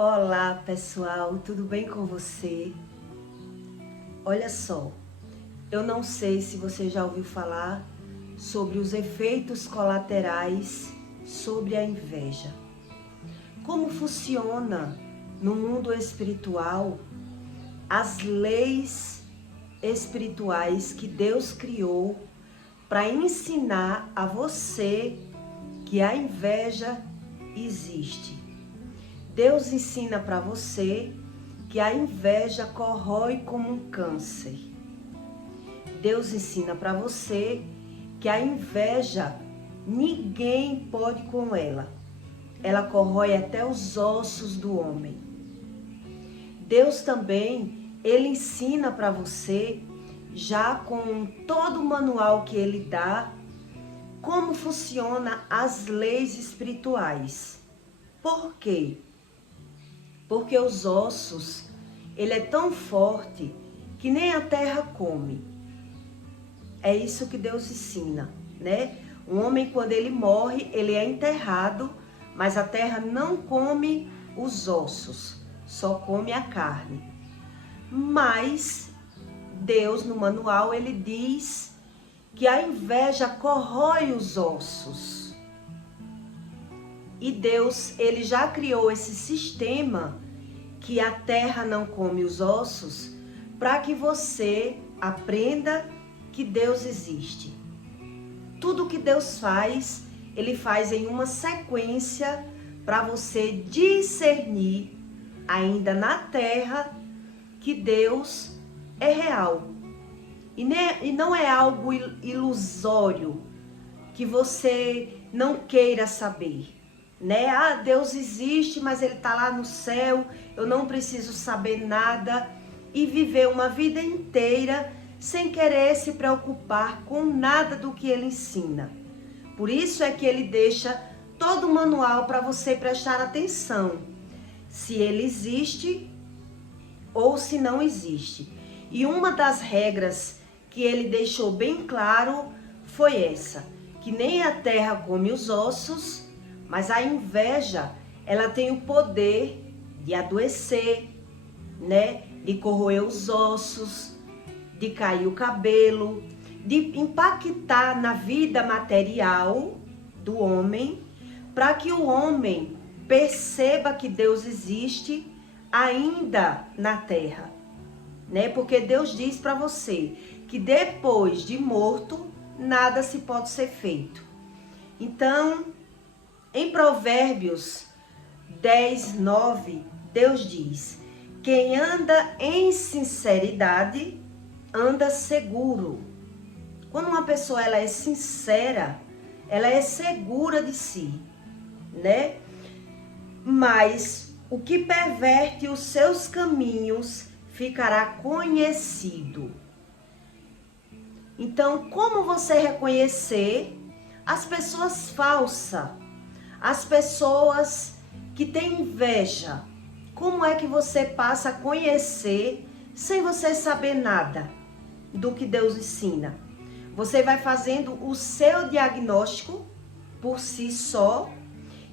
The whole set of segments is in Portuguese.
Olá pessoal, tudo bem com você? Olha só, eu não sei se você já ouviu falar sobre os efeitos colaterais sobre a inveja. Como funciona no mundo espiritual as leis espirituais que Deus criou para ensinar a você que a inveja existe. Deus ensina para você que a inveja corrói como um câncer. Deus ensina para você que a inveja, ninguém pode com ela. Ela corrói até os ossos do homem. Deus também, Ele ensina para você, já com todo o manual que Ele dá, como funciona as leis espirituais. Por quê? Porque os ossos, ele é tão forte que nem a terra come. É isso que Deus ensina, né? Um homem, quando ele morre, ele é enterrado, mas a terra não come os ossos, só come a carne. Mas Deus, no manual, ele diz que a inveja corrói os ossos. E Deus, ele já criou esse sistema que a terra não come os ossos, para que você aprenda que Deus existe. Tudo que Deus faz, Ele faz em uma sequência para você discernir ainda na terra que Deus é real. E não é algo ilusório que você não queira saber. Né? Ah, Deus existe, mas Ele está lá no céu, eu não preciso saber nada, e viver uma vida inteira sem querer se preocupar com nada do que Ele ensina. Por isso é que Ele deixa todo o manual para você prestar atenção, se Ele existe ou se não existe. E uma das regras que Ele deixou bem claro foi essa, que nem a terra come os ossos, mas a inveja, ela tem o poder de adoecer, né? De corroer os ossos, de cair o cabelo, de impactar na vida material do homem, para que o homem perceba que Deus existe ainda na terra, né? Porque Deus diz para você que depois de morto, nada se pode ser feito. Então, em Provérbios 10, 9, Deus diz: quem anda em sinceridade, anda seguro. Quando uma pessoa ela é sincera, ela é segura de si, né? Mas o que perverte os seus caminhos ficará conhecido. Então, como você reconhecer as pessoas falsas? As pessoas que têm inveja, como é que você passa a conhecer sem você saber nada do que Deus ensina? Você vai fazendo o seu diagnóstico por si só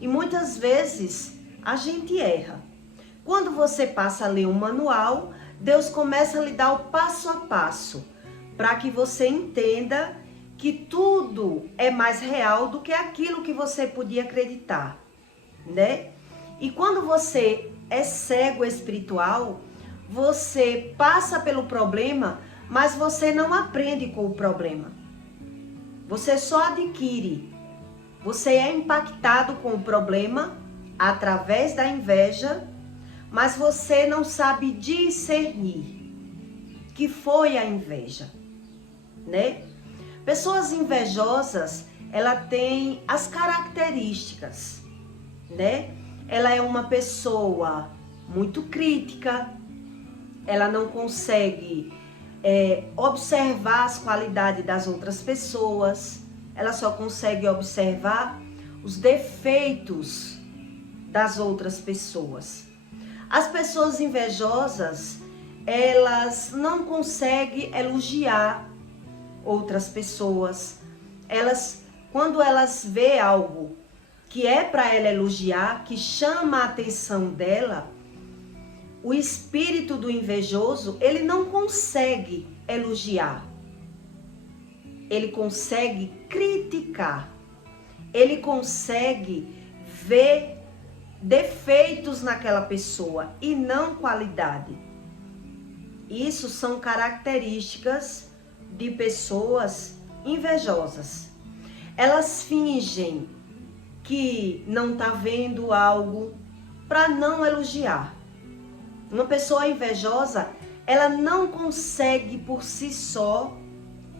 e muitas vezes a gente erra. Quando você passa a ler um manual, Deus começa a lhe dar o passo a passo para que você entenda que tudo é mais real do que aquilo que você podia acreditar, né? E quando você é cego espiritual, você passa pelo problema, mas você não aprende com o problema. Você só adquire. Você é impactado com o problema através da inveja, mas você não sabe discernir que foi a inveja, né? Pessoas invejosas, ela tem as características, né? Ela é uma pessoa muito crítica, ela não consegue observar as qualidades das outras pessoas, ela só consegue observar os defeitos das outras pessoas. As pessoas invejosas, elas não conseguem elogiar outras pessoas. Quando elas vê algo que é para ela elogiar, que chama a atenção dela, o espírito do invejoso, ele não consegue elogiar. Ele consegue criticar. Ele consegue ver defeitos naquela pessoa e não qualidade. Isso são características de pessoas invejosas. Elas fingem que não está vendo algo para não elogiar. Uma pessoa invejosa, ela não consegue por si só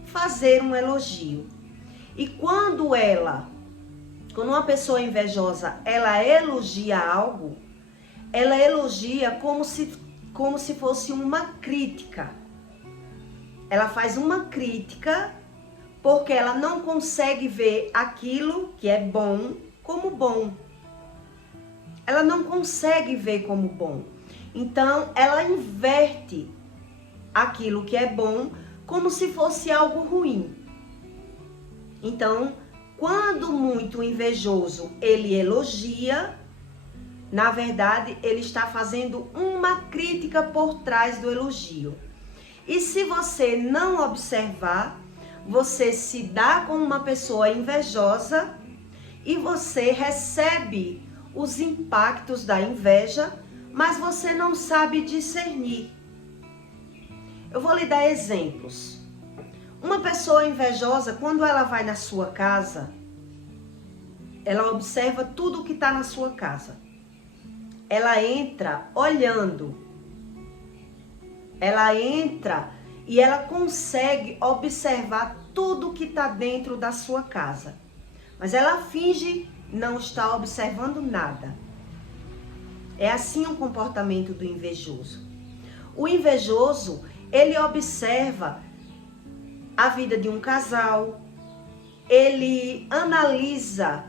fazer um elogio. E quando uma pessoa invejosa, ela elogia algo, ela elogia como se fosse uma crítica. Ela faz uma crítica porque ela não consegue ver aquilo que é bom como bom. Ela não consegue ver como bom. Então, ela inverte aquilo que é bom como se fosse algo ruim. Então, quando muito invejoso ele elogia, na verdade, ele está fazendo uma crítica por trás do elogio. E se você não observar, você se dá com uma pessoa invejosa e você recebe os impactos da inveja, mas você não sabe discernir. Eu vou lhe dar exemplos. Uma pessoa invejosa, quando ela vai na sua casa, ela observa tudo que está na sua casa. Ela entra olhando. Ela entra e ela consegue observar tudo que está dentro da sua casa. Mas ela finge não estar observando nada. É assim o comportamento do invejoso. O invejoso, ele observa a vida de um casal, ele analisa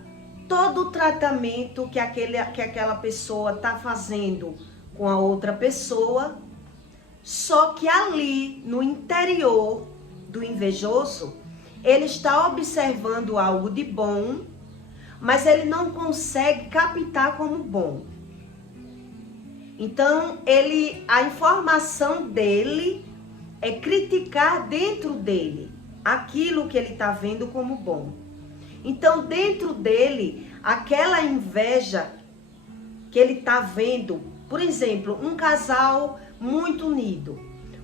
todo o tratamento que aquela pessoa está fazendo com a outra pessoa, só que ali, no interior do invejoso, ele está observando algo de bom, mas ele não consegue captar como bom. Então, a informação dele é criticar dentro dele aquilo que ele está vendo como bom. Então, dentro dele, aquela inveja que ele está vendo, por exemplo, um casal muito unido,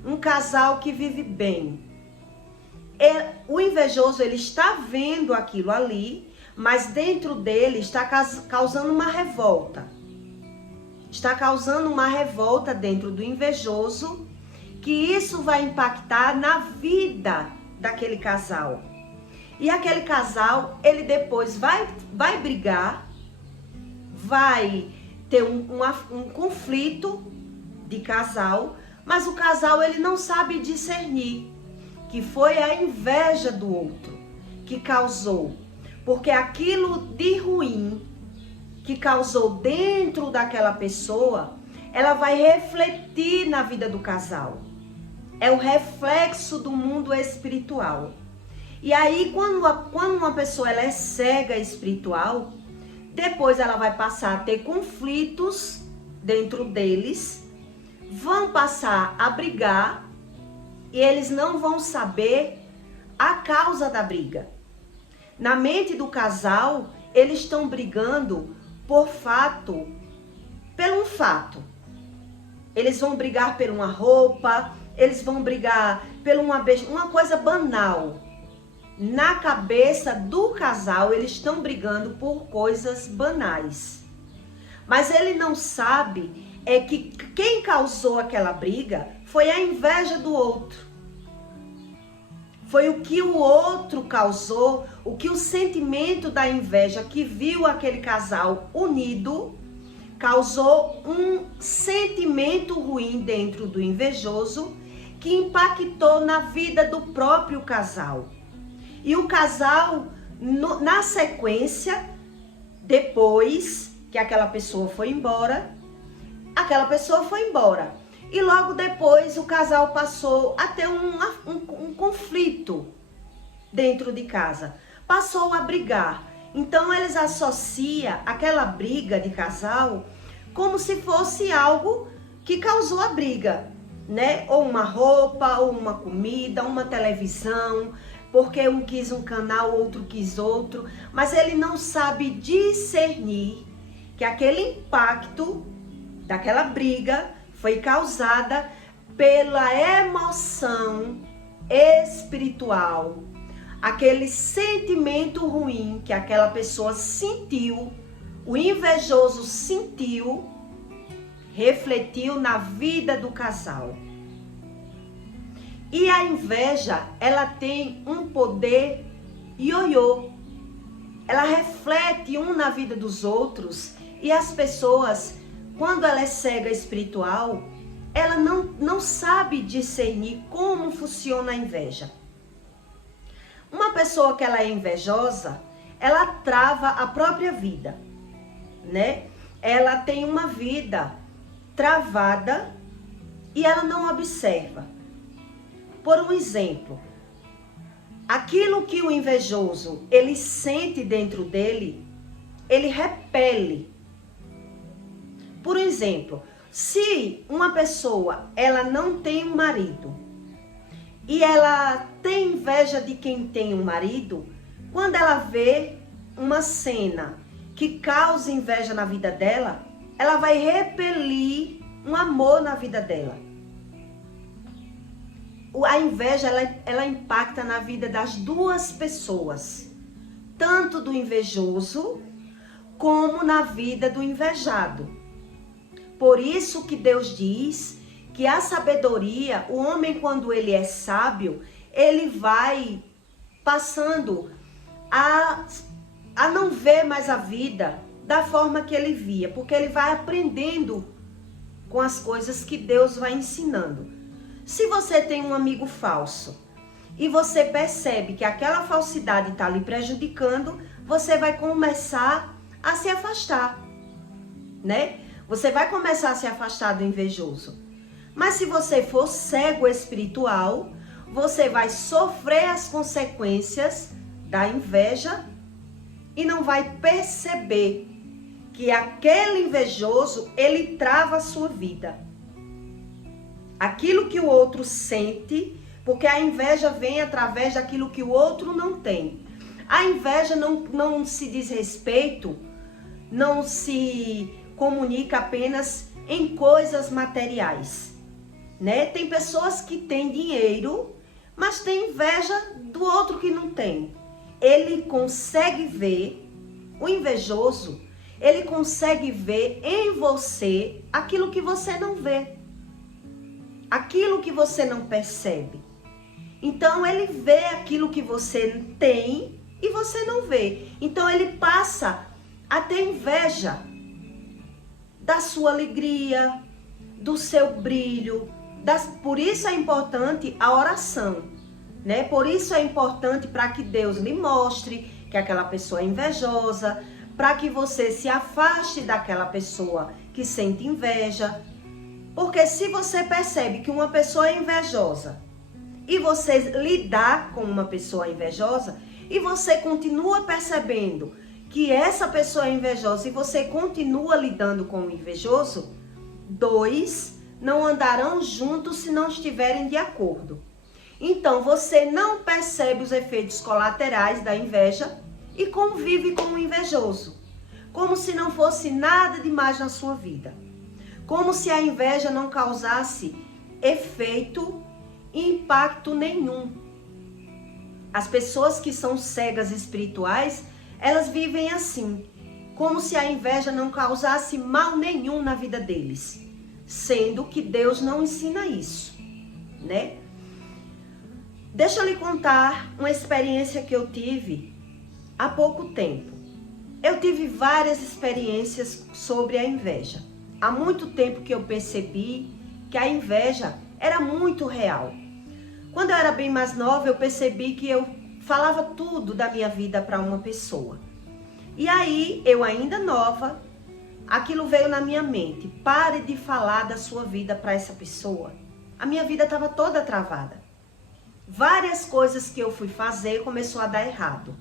um casal que vive bem. O invejoso, ele está vendo aquilo ali, mas dentro dele está causando uma revolta. Está causando uma revolta dentro do invejoso, que isso vai impactar na vida daquele casal. E aquele casal, ele depois vai brigar, vai ter um conflito de casal, mas o casal ele não sabe discernir que foi a inveja do outro que causou. Porque aquilo de ruim que causou dentro daquela pessoa, ela vai refletir na vida do casal. É o reflexo do mundo espiritual. E aí, quando uma pessoa ela é cega espiritual, depois ela vai passar a ter conflitos dentro deles, vão passar a brigar e eles não vão saber a causa da briga. Na mente do casal, eles estão brigando por um fato. Eles vão brigar por uma roupa, eles vão brigar por uma coisa banal. Na cabeça do casal, eles estão brigando por coisas banais. Mas ele não sabe que quem causou aquela briga foi a inveja do outro. Foi o que o outro causou, o que o sentimento da inveja que viu aquele casal unido causou um sentimento ruim dentro do invejoso que impactou na vida do próprio casal. E o casal, na sequência, depois que aquela pessoa foi embora, E logo depois o casal passou a ter um conflito dentro de casa. Passou a brigar. Então eles associam aquela briga de casal como se fosse algo que causou a briga, né? Ou uma roupa, ou uma comida, uma televisão, porque um quis um canal, outro quis outro, mas ele não sabe discernir que aquele impacto daquela briga foi causada pela emoção espiritual, aquele sentimento ruim que aquela pessoa sentiu, o invejoso sentiu, refletiu na vida do casal. E a inveja, ela tem um poder ioiô. Ela reflete um na vida dos outros, e as pessoas, quando ela é cega espiritual, ela não sabe discernir como funciona a inveja. Uma pessoa que ela é invejosa, ela trava a própria vida, né? Ela tem uma vida travada e ela não observa. Por um exemplo, aquilo que o invejoso, ele sente dentro dele, ele repele. Por exemplo, se uma pessoa, ela não tem um marido e ela tem inveja de quem tem um marido, quando ela vê uma cena que causa inveja na vida dela, ela vai repelir um amor na vida dela. A inveja, ela impacta na vida das duas pessoas, tanto do invejoso como na vida do invejado. Por isso que Deus diz que a sabedoria, o homem quando ele é sábio, ele vai passando a não ver mais a vida da forma que ele via, porque ele vai aprendendo com as coisas que Deus vai ensinando. Se você tem um amigo falso e você percebe que aquela falsidade está lhe prejudicando, você vai começar a se afastar, né? Você vai começar a se afastar do invejoso. Mas se você for cego espiritual, você vai sofrer as consequências da inveja e não vai perceber que aquele invejoso, ele trava a sua vida. Aquilo que o outro sente, porque a inveja vem através daquilo que o outro não tem. A inveja não se diz respeito, não se comunica apenas em coisas materiais, né? Tem pessoas que têm dinheiro, mas têm inveja do outro que não tem. Ele consegue ver, o invejoso, ele consegue ver em você aquilo que você não vê, aquilo que você não percebe. Então ele vê aquilo que você tem e você não vê. Então ele passa a ter inveja da sua alegria, do seu brilho. Por isso é importante a oração, né? Por isso é importante para que Deus lhe mostre que aquela pessoa é invejosa, para que você se afaste daquela pessoa que sente inveja. Porque se você percebe que uma pessoa é invejosa e você lidar com uma pessoa invejosa e você continua percebendo que essa pessoa é invejosa e você continua lidando com o invejoso, dois não andarão juntos se não estiverem de acordo. Então você não percebe os efeitos colaterais da inveja e convive com o invejoso, como se não fosse nada demais na sua vida. Como se a inveja não causasse efeito e impacto nenhum. As pessoas que são cegas espirituais, elas vivem assim, como se a inveja não causasse mal nenhum na vida deles, sendo que Deus não ensina isso, né? Deixa eu lhe contar uma experiência que eu tive há pouco tempo. Eu tive várias experiências sobre a inveja. Há muito tempo que eu percebi que a inveja era muito real. Quando eu era bem mais nova, eu percebi que eu falava tudo da minha vida para uma pessoa. E aí, eu ainda nova, aquilo veio na minha mente. Pare de falar da sua vida para essa pessoa. A minha vida estava toda travada. Várias coisas que eu fui fazer começou a dar errado.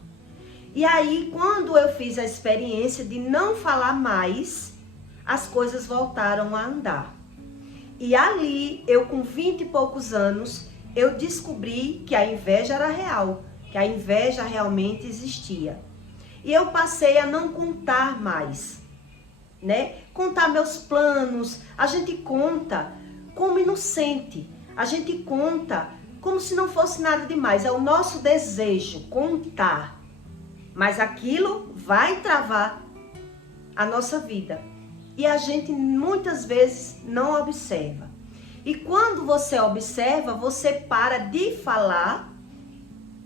E aí, quando eu fiz a experiência de não falar mais, as coisas voltaram a andar. E ali, eu com 20 e poucos anos, eu descobri que a inveja era real, que a inveja realmente existia. E eu passei a não contar mais, né? Contar meus planos. A gente conta como inocente. A gente conta como se não fosse nada demais. É o nosso desejo contar. Mas aquilo vai travar a nossa vida. E a gente muitas vezes não observa. E quando você observa, você para de falar,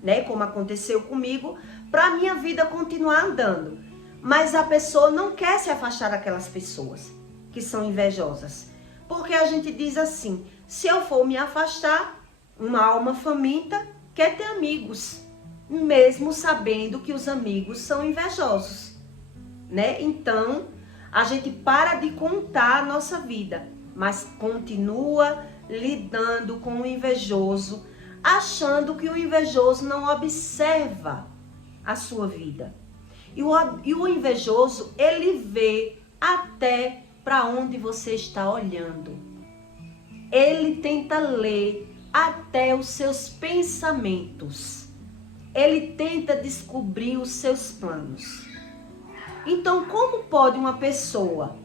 né? Como aconteceu comigo, para a minha vida continuar andando. Mas a pessoa não quer se afastar daquelas pessoas que são invejosas. Porque a gente diz assim, se eu for me afastar, uma alma faminta quer ter amigos, mesmo sabendo que os amigos são invejosos, né? Então, a gente para de contar a nossa vida, mas continua lidando com o invejoso, achando que o invejoso não observa a sua vida. E o invejoso, ele vê até para onde você está olhando. Ele tenta ler até os seus pensamentos. Ele tenta descobrir os seus planos. Então, como pode uma pessoa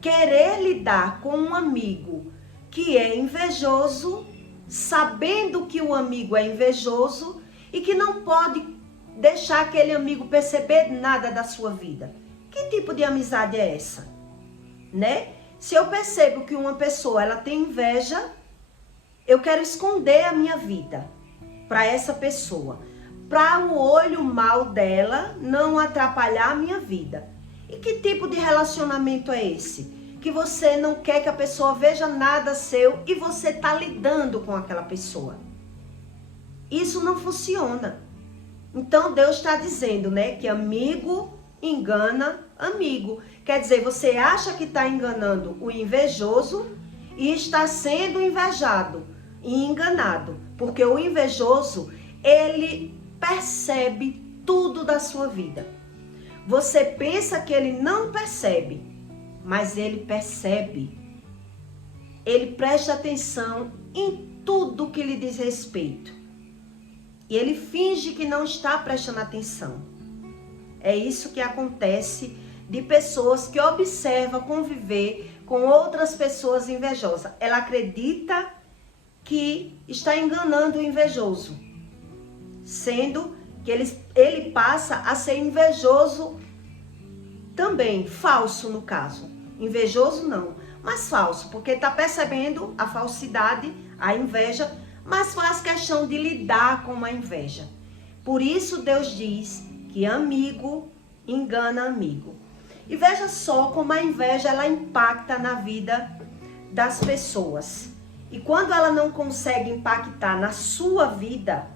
querer lidar com um amigo que é invejoso, sabendo que o amigo é invejoso e que não pode deixar aquele amigo perceber nada da sua vida? Que tipo de amizade é essa? Né? Se eu percebo que uma pessoa ela tem inveja, eu quero esconder a minha vida para essa pessoa, para o olho mal dela não atrapalhar a minha vida. E que tipo de relacionamento é esse? Que você não quer que a pessoa veja nada seu e você está lidando com aquela pessoa. Isso não funciona. Então Deus está dizendo, né, que amigo engana amigo. Quer dizer, você acha que está enganando o invejoso e está sendo invejado e enganado. Porque o invejoso, ele percebe tudo da sua vida. Você pensa que ele não percebe, mas ele percebe. Ele presta atenção em tudo que lhe diz respeito. E ele finge que não está prestando atenção. É isso que acontece de pessoas que observam conviver com outras pessoas invejosas. Ela acredita que está enganando o invejoso, sendo que ele passa a ser invejoso também, falso no caso. Invejoso não, mas falso, porque está percebendo a falsidade, a inveja, mas faz questão de lidar com a inveja. Por isso Deus diz que amigo engana amigo. E veja só como a inveja ela impacta na vida das pessoas. E quando ela não consegue impactar na sua vida,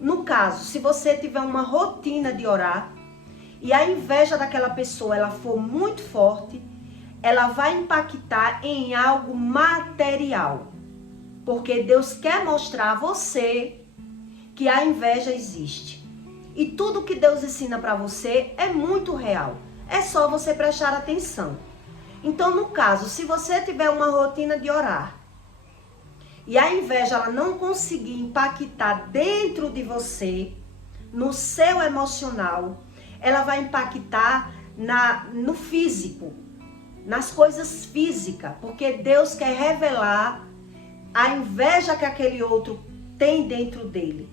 no caso, se você tiver uma rotina de orar e a inveja daquela pessoa ela for muito forte, ela vai impactar em algo material. Porque Deus quer mostrar a você que a inveja existe. E tudo que Deus ensina para você é muito real. É só você prestar atenção. Então, no caso, se você tiver uma rotina de orar e a inveja ela não conseguir impactar dentro de você, no seu emocional, ela vai impactar no físico, nas coisas físicas, porque Deus quer revelar a inveja que aquele outro tem dentro dele.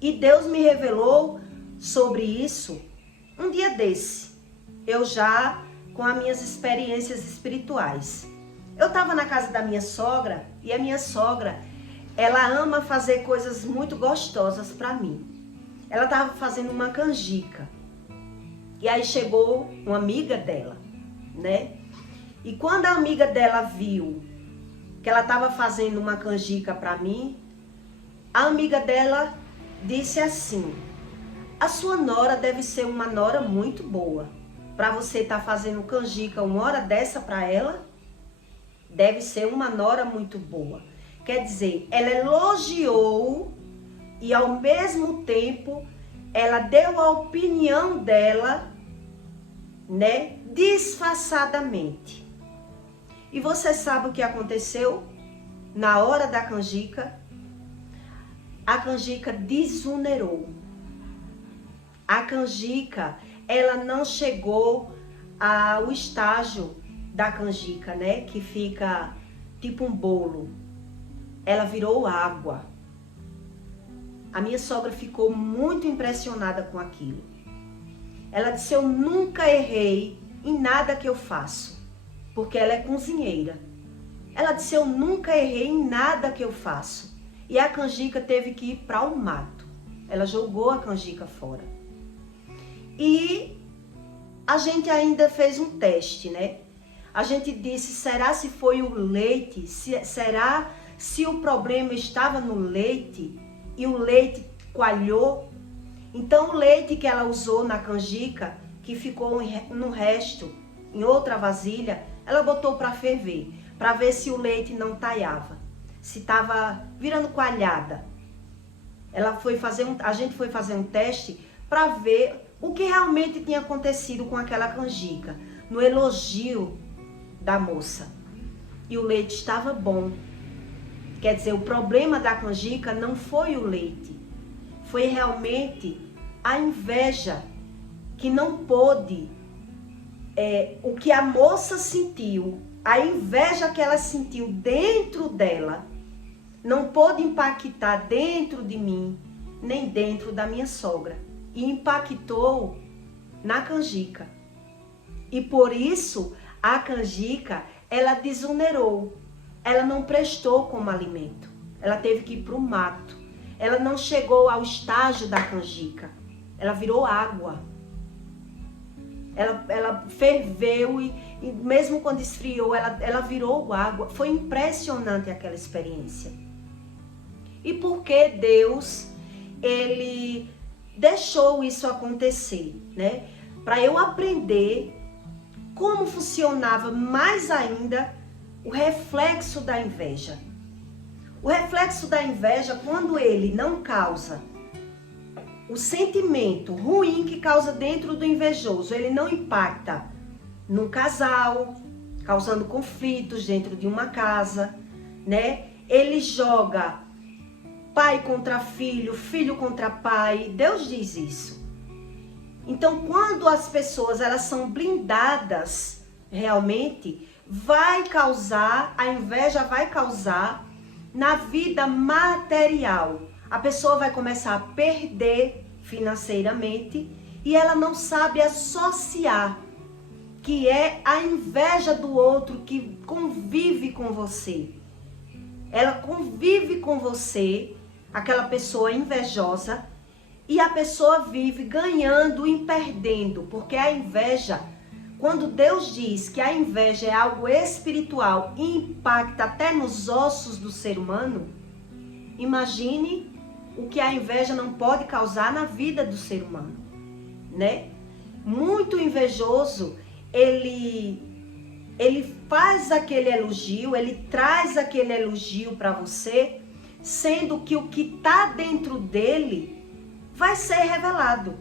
E Deus me revelou sobre isso um dia desse. Eu já com as minhas experiências espirituais. Eu estava na casa da minha sogra e a minha sogra, ela ama fazer coisas muito gostosas para mim. Ela estava fazendo uma canjica. E aí chegou uma amiga dela, né? E quando a amiga dela viu que ela estava fazendo uma canjica para mim, a amiga dela disse assim: a sua nora deve ser uma nora muito boa. Para você estar fazendo canjica uma hora dessa para ela, deve ser uma nora muito boa. Quer dizer, ela elogiou e ao mesmo tempo ela deu a opinião dela, né, disfarçadamente. E você sabe o que aconteceu na hora da canjica? A canjica desunerou. A canjica, ela não chegou ao estágio da canjica, né, que fica tipo um bolo. Ela virou água. A minha sogra ficou muito impressionada com aquilo. Ela disse: eu nunca errei em nada que eu faço, porque ela é cozinheira. Ela disse: eu nunca errei em nada que eu faço. E a canjica teve que ir para o mato. Ela jogou a canjica fora. E a gente ainda fez um teste, né? A gente disse: será se foi o leite? Será se o problema estava no leite e o leite coalhou? Então o leite que ela usou na canjica, que ficou no resto, em outra vasilha, ela botou para ferver, para ver se o leite não talhava, se estava virando coalhada. A gente foi fazer um teste para ver o que realmente tinha acontecido com aquela canjica, no elogio da moça. E o leite estava bom. Quer dizer, o problema da canjica não foi o leite, foi realmente a inveja, que não pôde, o que a moça sentiu, a inveja que ela sentiu dentro dela, não pôde impactar dentro de mim, nem dentro da minha sogra. E impactou na canjica. E por isso, a canjica, ela desunerou. Ela não prestou como alimento. Ela teve que ir para o mato. Ela não chegou ao estágio da canjica. Ela virou água. Ela ferveu e mesmo quando esfriou, ela virou água. Foi impressionante aquela experiência. E por que Deus, ele deixou isso acontecer, né? Para eu aprender como funcionava mais ainda o reflexo da inveja. O reflexo da inveja, quando ele não causa o sentimento ruim que causa dentro do invejoso, ele não impacta no casal, causando conflitos dentro de uma casa, né? Ele joga pai contra filho, filho contra pai. Deus diz isso. Então, quando as pessoas elas são blindadas, realmente, a inveja vai causar na vida material. A pessoa vai começar a perder financeiramente e ela não sabe associar que é a inveja do outro que convive com você. Ela convive com você, aquela pessoa invejosa, e a pessoa vive ganhando e perdendo, porque a inveja, quando Deus diz que a inveja é algo espiritual e impacta até nos ossos do ser humano, imagine o que a inveja não pode causar na vida do ser humano, né? Muito invejoso, ele faz aquele elogio, ele traz aquele elogio para você, sendo que o que está dentro dele vai ser revelado.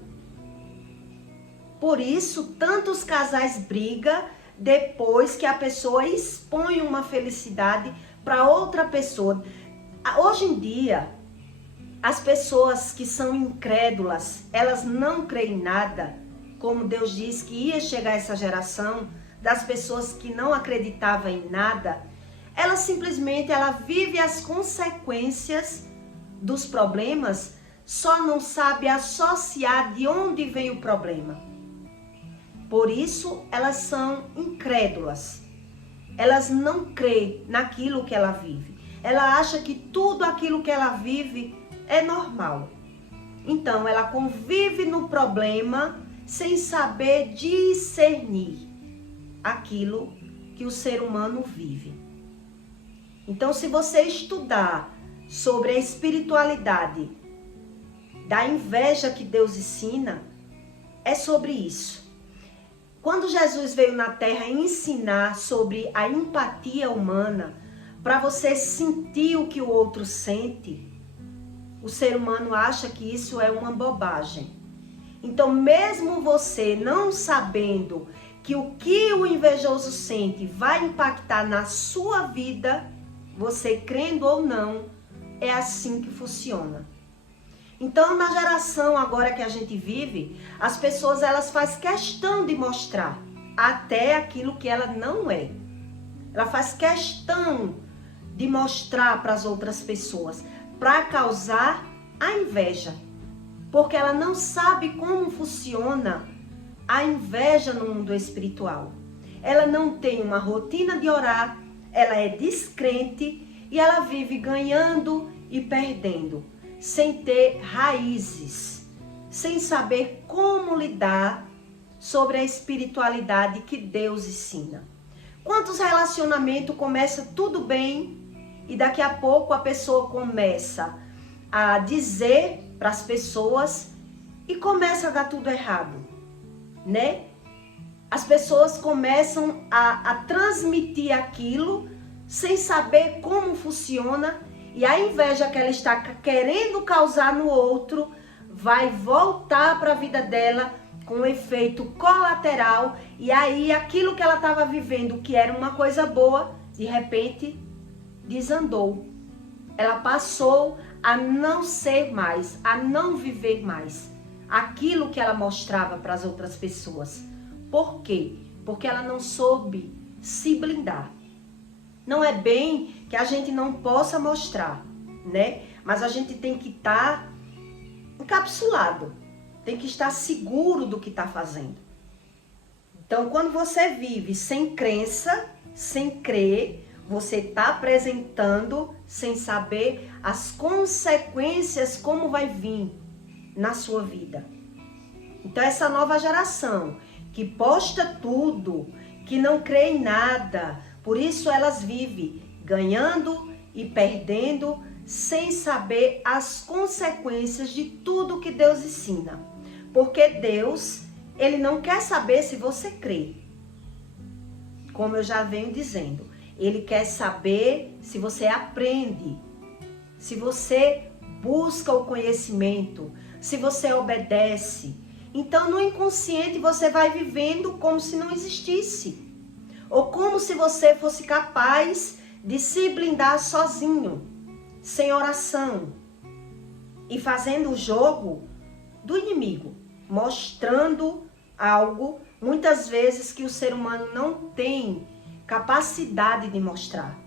Por isso, tantos casais brigam depois que a pessoa expõe uma felicidade para outra pessoa. Hoje em dia, as pessoas que são incrédulas, elas não creem em nada, como Deus disse que ia chegar essa geração das pessoas que não acreditavam em nada. Ela simplesmente vive as consequências dos problemas, só não sabe associar de onde vem o problema. Por isso, elas são incrédulas. Elas não creem naquilo que ela vive. Ela acha que tudo aquilo que ela vive é normal. Então, ela convive no problema sem saber discernir aquilo que o ser humano vive. Então, se você estudar sobre a espiritualidade da inveja que Deus ensina, é sobre isso. Quando Jesus veio na Terra ensinar sobre a empatia humana, para você sentir o que o outro sente, o ser humano acha que isso é uma bobagem. Então, mesmo você não sabendo que o invejoso sente vai impactar na sua vida, você crendo ou não, é assim que funciona. Então, na geração agora que a gente vive, as pessoas elas fazem questão de mostrar até aquilo que ela não é. Ela faz questão de mostrar para as outras pessoas, para causar a inveja. Porque ela não sabe como funciona a inveja no mundo espiritual. Ela não tem uma rotina de orar, ela é descrente e ela vive ganhando e perdendo, sem ter raízes, sem saber como lidar sobre a espiritualidade que Deus ensina. Quantos relacionamentos começam tudo bem e daqui a pouco a pessoa começa a dizer para as pessoas e começa a dar tudo errado, né? As pessoas começam a transmitir aquilo sem saber como funciona e a inveja que ela está querendo causar no outro vai voltar para a vida dela com um efeito colateral e aí aquilo que ela estava vivendo, que era uma coisa boa, de repente desandou. Ela passou a não ser mais, a não viver mais aquilo que ela mostrava para as outras pessoas. Por quê? Porque ela não soube se blindar. Não é bem que a gente não possa mostrar, né? Mas a gente tem que estar encapsulado, tem que estar seguro do que está fazendo. Então, quando você vive sem crença, sem crer, você está apresentando sem saber as consequências, como vai vir na sua vida. Então, essa nova geração que posta tudo, que não crê em nada, por isso elas vivem ganhando e perdendo sem saber as consequências de tudo que Deus ensina. Porque Deus, Ele não quer saber se você crê. Como eu já venho dizendo, Ele quer saber se você aprende, se você busca o conhecimento, se você obedece. Então, no inconsciente, você vai vivendo como se não existisse. Ou como se você fosse capaz de se blindar sozinho, sem oração. E fazendo o jogo do inimigo, mostrando algo, muitas vezes, que o ser humano não tem capacidade de mostrar,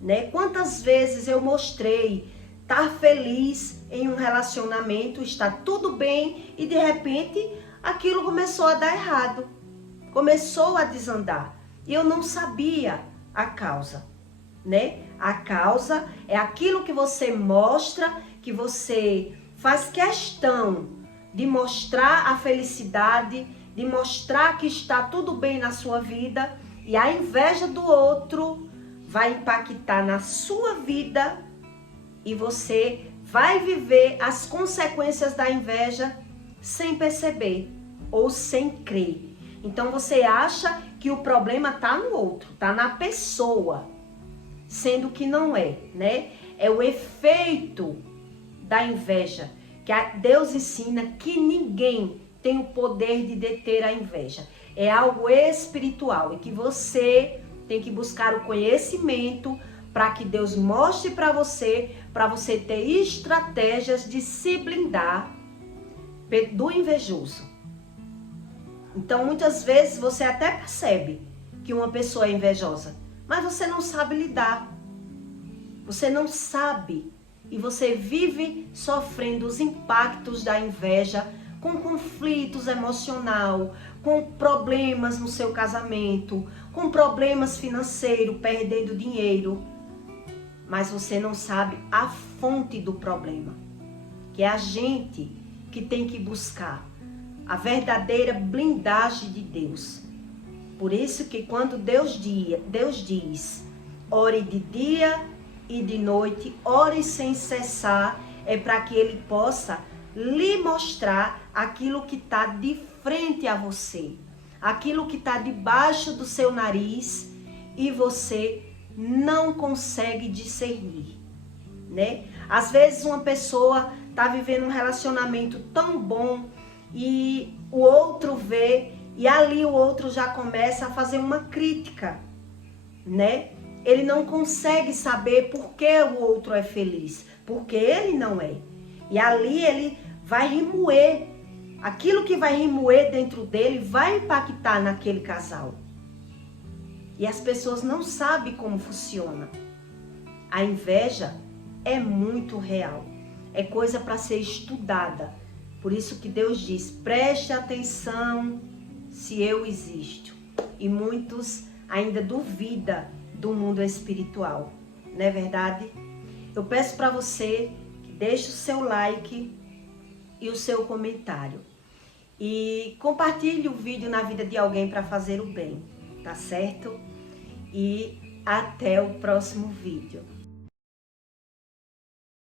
né? Quantas vezes eu mostrei estar feliz em um relacionamento, está tudo bem e de repente aquilo começou a dar errado, começou a desandar e eu não sabia a causa, né? A causa é aquilo que você mostra, que você faz questão de mostrar a felicidade, de mostrar que está tudo bem na sua vida. E a inveja do outro vai impactar na sua vida e você vai viver as consequências da inveja sem perceber ou sem crer. Então você acha que o problema está no outro, está na pessoa, sendo que não é, né? É o efeito da inveja, que Deus ensina que ninguém tem o poder de deter a inveja. É algo espiritual e que você tem que buscar o conhecimento para que Deus mostre para você ter estratégias de se blindar do invejoso. Então, muitas vezes você até percebe que uma pessoa é invejosa, mas você não sabe lidar. Você não sabe e você vive sofrendo os impactos da inveja, com conflitos emocionais, com problemas no seu casamento, com problemas financeiros, perdendo dinheiro. Mas você não sabe a fonte do problema, que é a gente que tem que buscar a verdadeira blindagem de Deus. Por isso que quando Deus diz, ore de dia e de noite, ore sem cessar, é para que Ele possa lhe mostrar aquilo que está de frente a você, aquilo que está debaixo do seu nariz e você não consegue discernir, né? Às vezes uma pessoa está vivendo um relacionamento tão bom, e o outro vê, e ali o outro já começa a fazer uma crítica, né? Ele não consegue saber por que o outro é feliz, porque ele não é. E ali ele vai remoer, aquilo que vai remoer dentro dele vai impactar naquele casal. E as pessoas não sabem como funciona. A inveja é muito real, é coisa para ser estudada. Por isso que Deus diz, preste atenção se eu existo. E muitos ainda duvidam do mundo espiritual, não é verdade? Eu peço para você que deixe o seu like e o seu comentário. E compartilhe o vídeo na vida de alguém para fazer o bem, tá certo? E até o próximo vídeo.